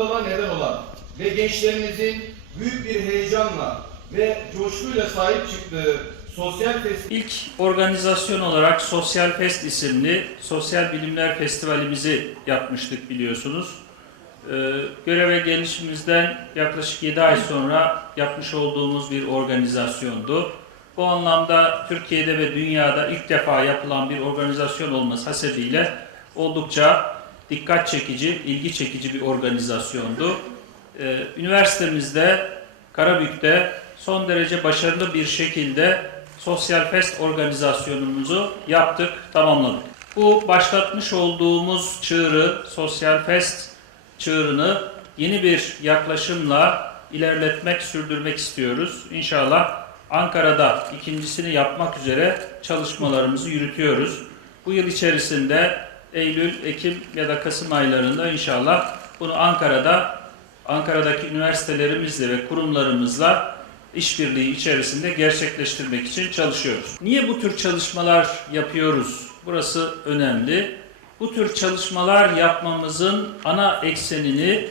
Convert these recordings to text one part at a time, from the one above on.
farkındalığa neden olan ve gençlerimizin büyük bir heyecanla ve coşkuyla sahip çıktığı sosyal festival İlk organizasyon olarak Sosyal Fest isimli Sosyal Bilimler Festivalimizi yapmıştık biliyorsunuz. Ee, göreve gelişimizden yaklaşık 7 ay sonra yapmış olduğumuz bir organizasyondu. Bu anlamda Türkiye'de ve dünyada ilk defa yapılan bir organizasyon olması hasebiyle oldukça dikkat çekici, ilgi çekici bir organizasyondu. Ee, üniversitemizde, Karabük'te son derece başarılı bir şekilde Sosyal Fest organizasyonumuzu yaptık, tamamladık. Bu başlatmış olduğumuz çığırı, Sosyal Fest çığırını yeni bir yaklaşımla ilerletmek, sürdürmek istiyoruz. İnşallah Ankara'da ikincisini yapmak üzere çalışmalarımızı yürütüyoruz. Bu yıl içerisinde Eylül, Ekim ya da Kasım aylarında inşallah bunu Ankara'da, Ankara'daki üniversitelerimizle ve kurumlarımızla işbirliği içerisinde gerçekleştirmek için çalışıyoruz. Niye bu tür çalışmalar yapıyoruz? Burası önemli. Bu tür çalışmalar yapmamızın ana eksenini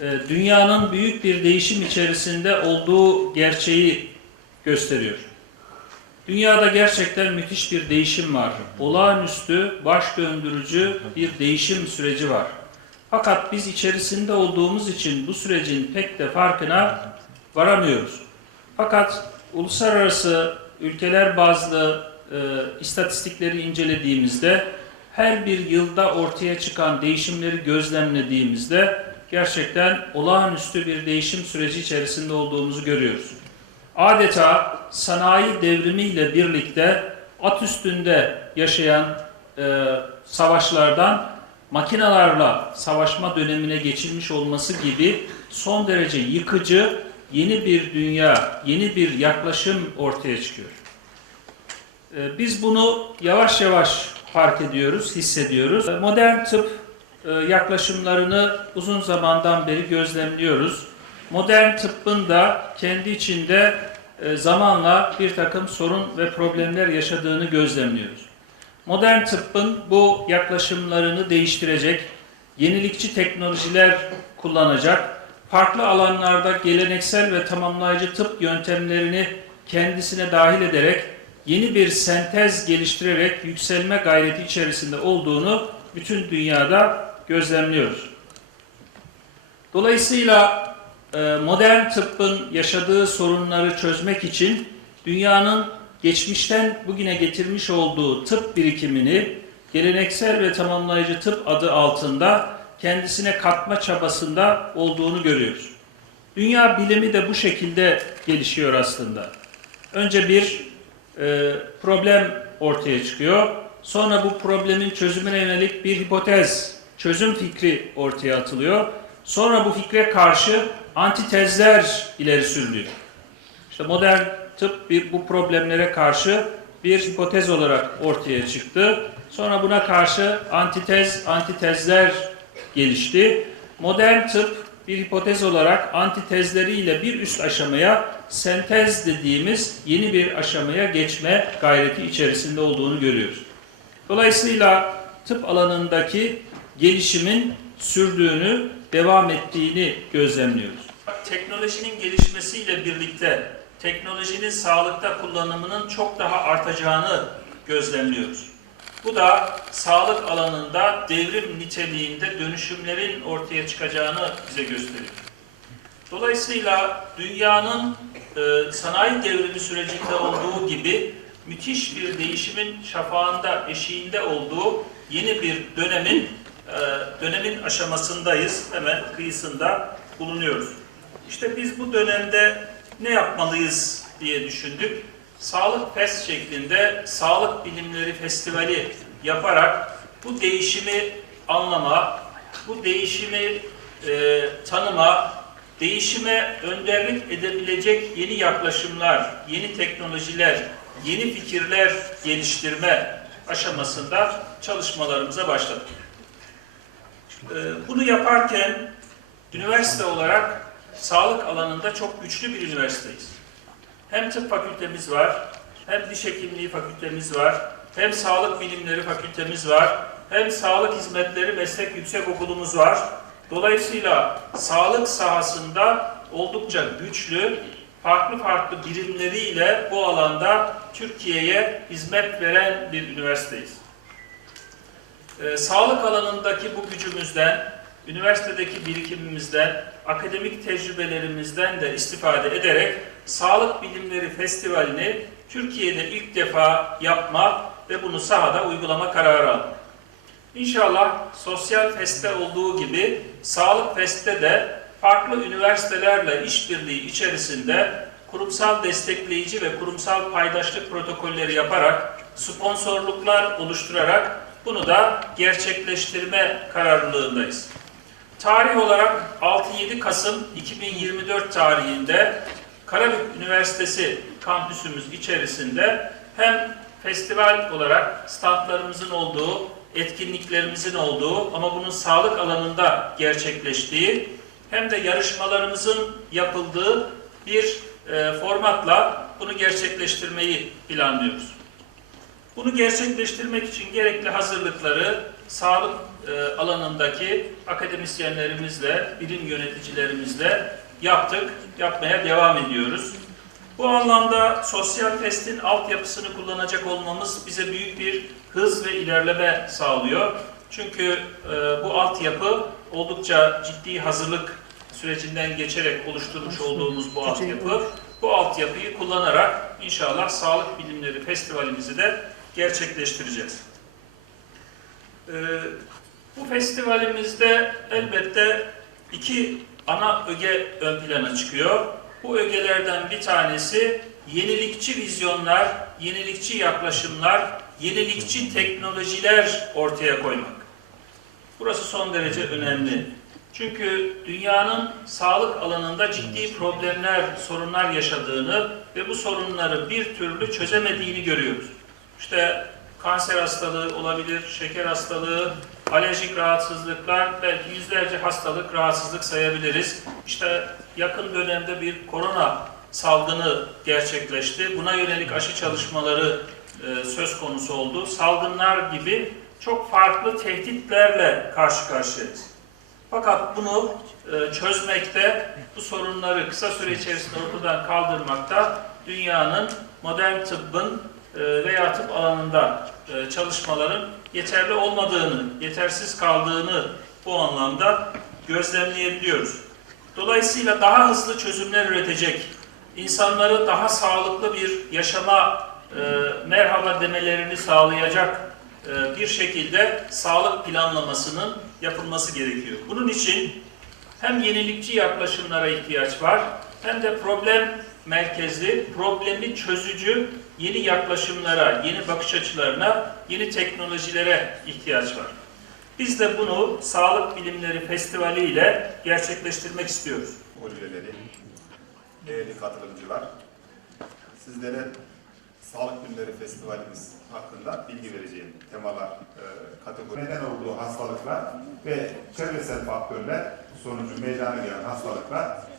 e, dünyanın büyük bir değişim içerisinde olduğu gerçeği gösteriyor. Dünyada gerçekten müthiş bir değişim var. Olağanüstü, baş döndürücü bir değişim süreci var. Fakat biz içerisinde olduğumuz için bu sürecin pek de farkına varamıyoruz. Fakat uluslararası ülkeler bazlı e, istatistikleri incelediğimizde her bir yılda ortaya çıkan değişimleri gözlemlediğimizde gerçekten olağanüstü bir değişim süreci içerisinde olduğumuzu görüyoruz. Adeta sanayi devrimiyle birlikte at üstünde yaşayan e, savaşlardan makinalarla savaşma dönemine geçilmiş olması gibi son derece yıkıcı yeni bir dünya, yeni bir yaklaşım ortaya çıkıyor. Ee, Biz bunu yavaş yavaş fark ediyoruz, hissediyoruz. Modern tıp e, yaklaşımlarını uzun zamandan beri gözlemliyoruz. Modern tıbbın da kendi içinde e, zamanla bir takım sorun ve problemler yaşadığını gözlemliyoruz. Modern tıbbın bu yaklaşımlarını değiştirecek, yenilikçi teknolojiler kullanacak, farklı alanlarda geleneksel ve tamamlayıcı tıp yöntemlerini kendisine dahil ederek yeni bir sentez geliştirerek yükselme gayreti içerisinde olduğunu bütün dünyada gözlemliyoruz. Dolayısıyla modern tıbbın yaşadığı sorunları çözmek için dünyanın geçmişten bugüne getirmiş olduğu tıp birikimini geleneksel ve tamamlayıcı tıp adı altında kendisine katma çabasında olduğunu görüyoruz. Dünya bilimi de bu şekilde gelişiyor aslında. Önce bir e, problem ortaya çıkıyor. Sonra bu problemin çözümüne yönelik bir hipotez, çözüm fikri ortaya atılıyor. Sonra bu fikre karşı antitezler ileri sürülüyor. İşte modern tıp bir, bu problemlere karşı bir hipotez olarak ortaya çıktı. Sonra buna karşı antitez, antitezler gelişti. Modern tıp bir hipotez olarak antitezleriyle bir üst aşamaya sentez dediğimiz yeni bir aşamaya geçme gayreti içerisinde olduğunu görüyoruz. Dolayısıyla tıp alanındaki gelişimin sürdüğünü, devam ettiğini gözlemliyoruz. Teknolojinin gelişmesiyle birlikte teknolojinin sağlıkta kullanımının çok daha artacağını gözlemliyoruz. Bu da sağlık alanında devrim niteliğinde dönüşümlerin ortaya çıkacağını bize gösteriyor. Dolayısıyla dünyanın e, sanayi devrimi sürecinde olduğu gibi müthiş bir değişimin şafağında, eşiğinde olduğu yeni bir dönemin dönemin aşamasındayız. Hemen kıyısında bulunuyoruz. İşte biz bu dönemde ne yapmalıyız diye düşündük. Sağlık Fest şeklinde Sağlık Bilimleri Festivali yaparak bu değişimi anlama, bu değişimi e, tanıma, değişime önderlik edebilecek yeni yaklaşımlar, yeni teknolojiler, yeni fikirler geliştirme aşamasında çalışmalarımıza başladık. E, bunu yaparken üniversite olarak sağlık alanında çok güçlü bir üniversiteyiz. Hem tıp fakültemiz var, hem diş hekimliği fakültemiz var, hem sağlık bilimleri fakültemiz var, hem sağlık hizmetleri meslek yüksek okulumuz var. Dolayısıyla sağlık sahasında oldukça güçlü, farklı farklı birimleriyle bu alanda Türkiye'ye hizmet veren bir üniversiteyiz. Ee, sağlık alanındaki bu gücümüzden, üniversitedeki birikimimizden, akademik tecrübelerimizden de istifade ederek Sağlık Bilimleri Festivali'ni Türkiye'de ilk defa yapma ve bunu sahada uygulama kararı aldık. İnşallah Sosyal Fest'te olduğu gibi Sağlık Fest'te de farklı üniversitelerle işbirliği içerisinde kurumsal destekleyici ve kurumsal paydaşlık protokolleri yaparak, sponsorluklar oluşturarak bunu da gerçekleştirme kararlılığındayız. Tarih olarak 6-7 Kasım 2024 tarihinde Karabük Üniversitesi kampüsümüz içerisinde hem festival olarak standlarımızın olduğu, etkinliklerimizin olduğu ama bunun sağlık alanında gerçekleştiği hem de yarışmalarımızın yapıldığı bir e, formatla bunu gerçekleştirmeyi planlıyoruz. Bunu gerçekleştirmek için gerekli hazırlıkları sağlık e, alanındaki akademisyenlerimizle, bilim yöneticilerimizle yaptık, yapmaya devam ediyoruz. Bu anlamda Sosyal Fest'in altyapısını kullanacak olmamız bize büyük bir hız ve ilerleme sağlıyor. Çünkü e, bu altyapı oldukça ciddi hazırlık sürecinden geçerek oluşturmuş olduğumuz bu altyapı, bu altyapıyı kullanarak inşallah Sağlık Bilimleri Festivalimizi de gerçekleştireceğiz. Ee, bu festivalimizde elbette iki ana öge ön plana çıkıyor. Bu ögelerden bir tanesi yenilikçi vizyonlar, yenilikçi yaklaşımlar, yenilikçi teknolojiler ortaya koymak. Burası son derece önemli. Çünkü dünyanın sağlık alanında ciddi problemler, sorunlar yaşadığını ve bu sorunları bir türlü çözemediğini görüyoruz. İşte kanser hastalığı olabilir, şeker hastalığı, alerjik rahatsızlıklar, belki yüzlerce hastalık, rahatsızlık sayabiliriz. İşte yakın dönemde bir korona salgını gerçekleşti. Buna yönelik aşı çalışmaları e, söz konusu oldu. Salgınlar gibi çok farklı tehditlerle karşı karşıyayız. Fakat bunu e, çözmekte, bu sorunları kısa süre içerisinde ortadan kaldırmakta dünyanın modern tıbbın veya tıp alanında e, çalışmaların yeterli olmadığını, yetersiz kaldığını bu anlamda gözlemleyebiliyoruz. Dolayısıyla daha hızlı çözümler üretecek, insanları daha sağlıklı bir yaşama e, merhaba demelerini sağlayacak e, bir şekilde sağlık planlamasının yapılması gerekiyor. Bunun için hem yenilikçi yaklaşımlara ihtiyaç var hem de problem merkezli, problemi çözücü yeni yaklaşımlara, yeni bakış açılarına, yeni teknolojilere ihtiyaç var. Biz de bunu Sağlık Bilimleri Festivali ile gerçekleştirmek istiyoruz. üyeleri, değerli katılımcılar, sizlere Sağlık Günleri Festivalimiz hakkında bilgi vereceğim temalar, e, kategori neden olduğu hastalıklar ve çevresel faktörler sonucu meydana gelen hastalıklar